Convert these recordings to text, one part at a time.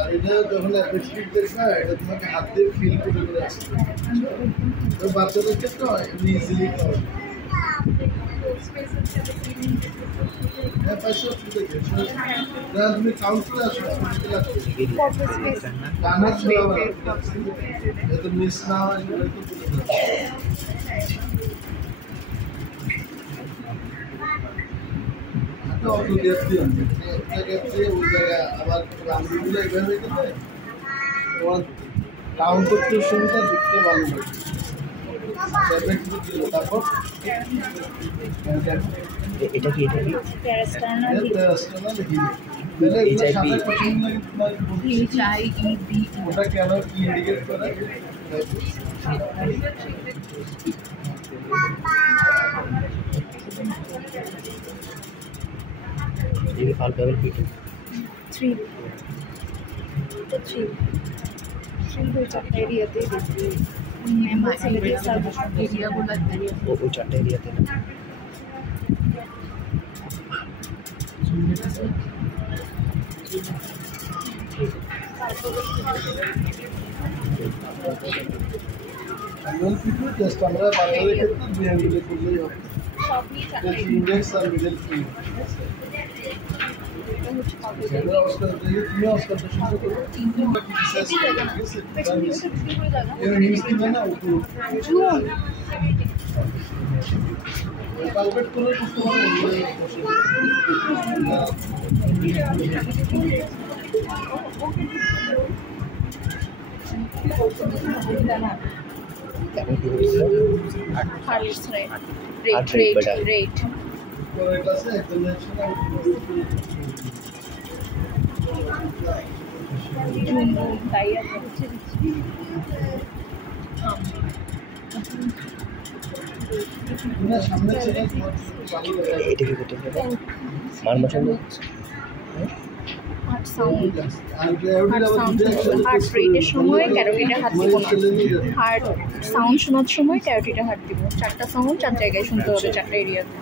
আর এটা যখন অ্যাপেক্সিড দেখবা এটা তোমাকে হাত দিয়ে ফিল করে করে আসছে। তো বাচ্চাদের ক্ষেত্রে এমনি ইজিলি খাওয়া হ্যাঁ পাইছো না তুমি কাউন্ট করে আসো টানা ছোড়া এত মিস না হয় তো অত গ্যাপ দিয়ে গ্যাপ দিয়ে ওই জায়গায় আবার রামগুলো এভাবে হয়ে তোমার কাউন্ট করতে সুবিধা দেখতে ভালো লাগে তারপর এটা কি ওটা কেন কি ইন্ডিকেট করে ये फाल लेवल पी 3 हो जाता है एरिया दे मैं माइल एरिया सब एरिया बोला वो चार्ट एरिया थे ना एनुअल पीपल जस्ट আমরা বাংলাদেশে তো বিএনডি করলেই হবে সব নিয়ে যাবে ইন্ডেক্স আর মিডল ফি সেটা অস্কার দিয়ে তুমি অস্কার তো শুরু করো এর হিস্ট্রি না উপর জুন ক্যালকুলেট করে করতে পারো rate এটা কি করতে হবে মান মশন হার্ট রেটের সময় ক্যারোটিডের হাত দিব না হার্ট সাউন্ড শোনার সময় ক্যারোটিডের হাত দিব 4টা সাউন্ড 4 জায়গায় শুনতে হবে 4টা এরিয়াতে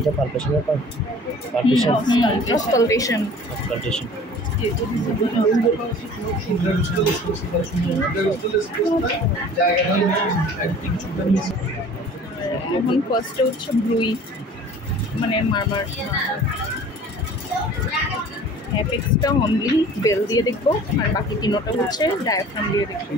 এটা পালপেশনের পালপেশন অস্কালটেশন এখন ফার্স্টে হচ্ছে ব্লুই মানে মারমার অ্যাপেক্সটা অনলি বেল দিয়ে দেখবো আর বাকি তিনটা হচ্ছে ডায়াফ্রাম দিয়ে দেখবো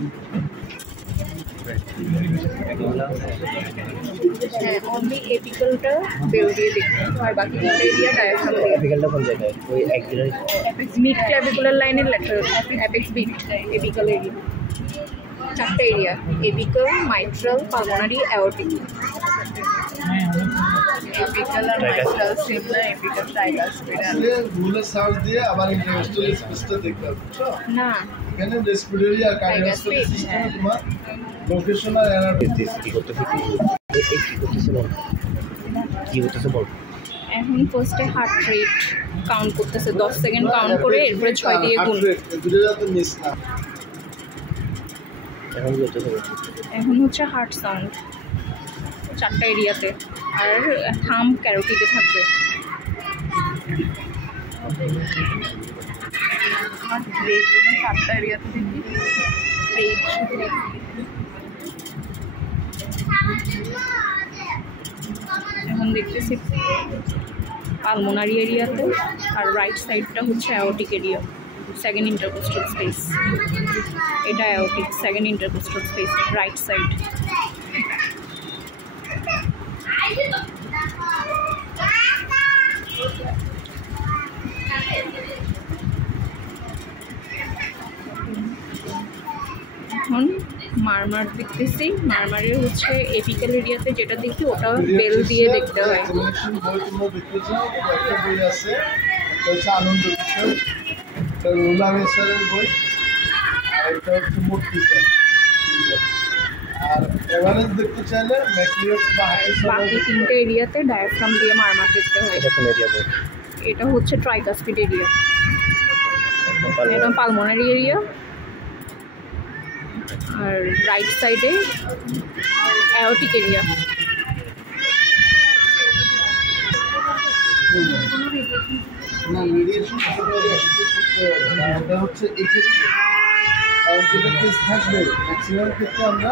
হ্যাঁ অনলি এপিক্যালটা বেল দিয়ে দেখবো আর বাকি তিনটা এরিয়া ডায়াফ্রাম দিয়ে এপিক্যালটা কোন জায়গায় ওই অ্যাক্সিলারি অ্যাপেক্স মিড ক্লাভিকুলার লাইনের lateral apex beat apical area 4টা area apical mitral pulmonary aortic apical আর মাইট্রাল সেম না এপিক্যাল ট্রাইগাস্পিড আসলে রুলার সাউন্ড দিয়ে আবার ইন্টারস্টাল স্পেসটা দেখতে হবে না এখানে রেসপিরেটরি আর কার্ডিওভাস্কুলার সিস্টেমে তোমার লোকেশন আর অ্যানাটমি কি করতেছে বল এখন ফার্স্টে হার্ট রেট কাউন্ট করতেছে 10 সেকেন্ড কাউন্ট করে এরপরে 6 দিয়ে গুণ দুটো যাতে মিস না এখন হচ্ছে হার্ট সাউন্ড 4টা এরিয়াতে আর থাম ক্যারোটিডে থাকবে আমার ব্রেক জন্য 7টা এরিয়াতে দেখি এখন দেখতেছি পালমোনারি এরিয়াতে আর রাইট সাইডটা হচ্ছে aortic area second intercostal space এটা aortic second intercostal space right side এখন মারমার দেখতেছি মারমারের হচ্ছে এপিক্যাল এরিয়াতে যেটা দেখি ওটা বেল দিয়ে দেখতে হয় বই একটা বই আছে একটা হচ্ছে আনন্দ কিশোর একটা রুলা মেসারের বই আর এটা হচ্ছে মূর্তিকা আর এভারেজ দেখতে চাইলে ম্যাকলিওস বা বাকি 3টে এরিয়াতে ডায়াফ্রাম দিয়ে মারমার দেখতে হয় এটা কোন এরিয়া বল এটা হচ্ছে ট্রাইকাস্পিড এরিয়া এটা পালমোনারি এরিয়া আর রাইট সাইডে অ্যাওর্টিক এরিয়া না মিডিয়েশন একেবারে অ্যাসিস্ট করতে হবে না, ওটা হচ্ছে এক্ষেত্রে কারণ যেটা কেস থাকবে ম্যাক্সিমাম ক্ষেত্রে আমরা